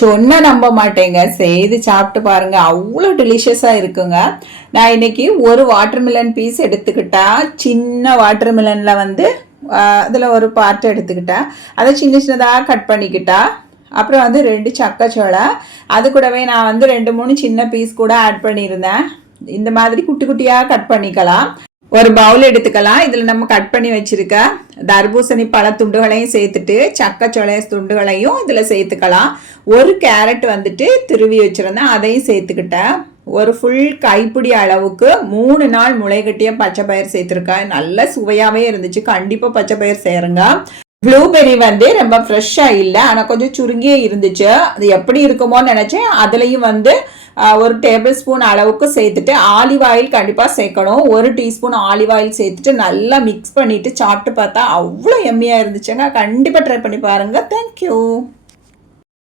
சொன்ன நம்ப மாட்டேங்க. செய்து சாப்பிட்டு பாருங்க. அவ்வளோ டெலிஷியஸாக இருக்குங்க. நான் இன்னைக்கு ஒரு வாட்டர்மிலன் பீஸ் எடுத்துக்கிட்டா சின்ன வாட்டர்மிலனில் வந்து அதில் ஒரு பார்ட் எடுத்துக்கிட்டேன் அதை சின்ன சின்னதாக கட் பண்ணிக்கிட்டா அப்புறம் வந்து ரெண்டு சக்கச்சோளை அது கூடவே நான் வந்து ரெண்டு மூணு சின்ன பீஸ் கூட ஆட் பண்ணியிருந்தேன். இந்த மாதிரி குட்டி குட்டியாக கட் பண்ணிக்கலாம். ஒரு பவுல் எடுத்துக்கலாம். இதில் நம்ம கட் பண்ணி வச்சிருக்க தர்பூசணி பழ துண்டுகளையும் சேர்த்துட்டு சக்கச்சோளை துண்டுகளையும் இதில் சேர்த்துக்கலாம். ஒரு கேரட் வந்துட்டு திருவி வச்சுருந்தேன் அதையும் சேர்த்துக்கிட்டேன். ஒரு ஃபுல் கைப்பிடி அளவுக்கு மூணு நாள் முளைகட்டிய பச்சை பயிர் சேர்த்துருக்கேன். நல்ல சுவையாகவே இருந்துச்சு. கண்டிப்பாக பச்சை பயிர் சேருங்க. ப்ளூபெரி வந்து ரொம்ப ஃப்ரெஷ்ஷாக இல்லை ஆனால் கொஞ்சம் சுருங்கியே இருந்துச்சு. அது எப்படி இருக்குமோன்னு நினச்சேன். அதுலேயும் வந்து ஒரு டேபிள் ஸ்பூன் அளவுக்கு சேர்த்துட்டு ஆலிவ் ஆயில் கண்டிப்பாக சேர்க்கணும். ஒரு டீஸ்பூன் ஆலிவ் ஆயில் சேர்த்துட்டு நல்லா மிக்ஸ் பண்ணிவிட்டு சாப்பிட்டு பார்த்தா அவ்வளோ எம்மியாக இருந்துச்சுங்க. கண்டிப்பாக ட்ரை பண்ணி பாருங்கள் தேங்க்யூ